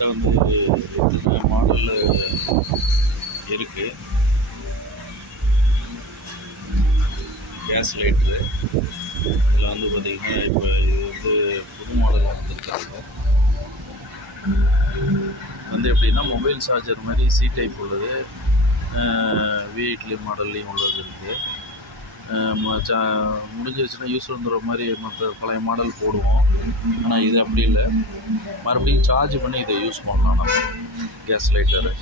நம்மக்கிட்ட வந்து என்னென்ன மாடல் இருக்குது. கேஸ் லைட்ரு இதில் வந்து பார்த்திங்கன்னா இப்போ இது வந்து புது மாடலாக வந்துருக்காங்க. வந்து எப்படின்னா மொபைல் சார்ஜர் மாதிரி சி டைப் உள்ளது, V8 மாடல்லையும் உள்ளது இருக்குது. முடிஞ்சிருச்சுன்னா யூஸ் வந்துடுற மாதிரி மற்ற பழைய மாடல் போடுவோம். ஆனால் இது அப்படி இல்லை, மறுபடியும் சார்ஜ் பண்ணி இதை யூஸ் பண்ணலாம் நம்ம கேஸ் லைட்டரு.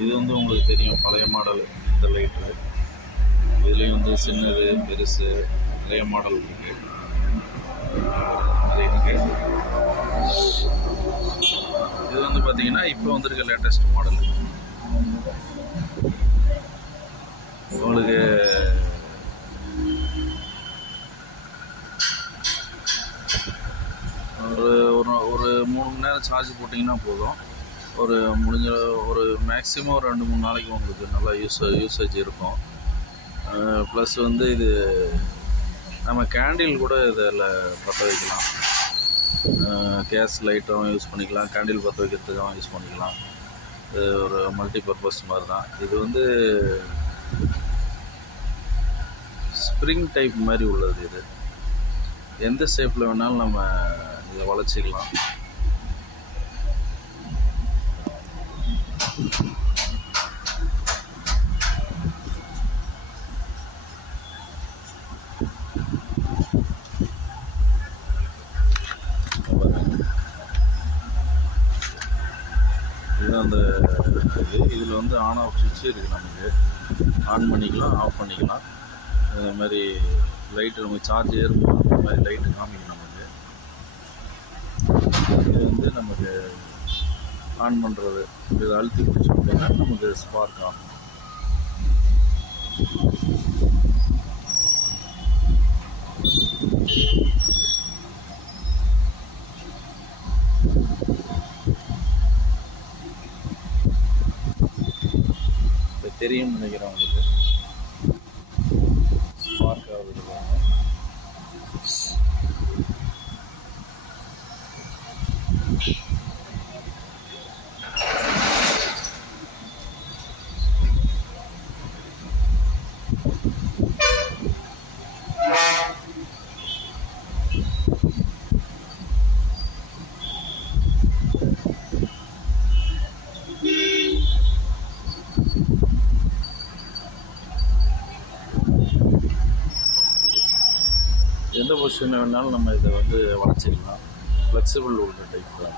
இது வந்து உங்களுக்கு தெரியும் பழைய மாடல் இந்த லைட்ரு. இதுலேயும் வந்து சின்னது பெருசு நிறைய மாடல் இருக்குது. இது வந்து பார்த்திங்கன்னா இப்போ வந்திருக்க லேட்டஸ்ட் மாடல். உங்களுக்கு ஒரு 3 மணி நேரம் சார்ஜ் போட்டிங்கன்னா போதும். முடிஞ்ச ஒரு மேக்ஸிமம் ஒரு 2-3 நாளைக்கு உங்களுக்கு நல்லா யூசேஜ் இருக்கும். ப்ளஸ் வந்து இது நம்ம கேண்டில் கூட இதில் பற்ற வைக்கலாம். கேஸ் லைட்டும் யூஸ் பண்ணிக்கலாம், கேண்டில் பற்ற வைக்கிறதுக்காகவும் யூஸ் பண்ணிக்கலாம். இது ஒரு மல்டி பர்பஸ் மாதிரி தான். இது வந்து ஸ்ப்ரிங் டைப் மாதிரி உள்ளது. இது எந்த ஷேப்பில் வேணாலும் நம்ம இதை வளைச்சிக்கலாம். இதுதான் அந்த இதில் வந்து ஆன் ஆஃப் சுவிட்ச் இருக்குது. நமக்கு ஆன் பண்ணிக்கலாம், ஆஃப் பண்ணிக்கலாம். இந்த மாதிரி லைட்டு நமக்கு சார்ஜ் ஏறும்போது இந்த மாதிரி லைட்டு காமிக்கும் நமக்கு. இது வந்து நமக்கு ஆன் பண்ணுறது. இதை அழுத்தி பிடிச்சோம் அப்படின்னா நமக்கு ஸ்பார்க் ஆகும். தெரியும் நினைக்கிறேன் உங்களுக்கு ஸ்பார்க் ஆகுது. எந்த பொசிஷனில் வேணாலும் நம்ம இதை வந்து வளைச்சிக்கலாம். ஃப்ளெக்சிபிள் உள்ள டைப் தான்.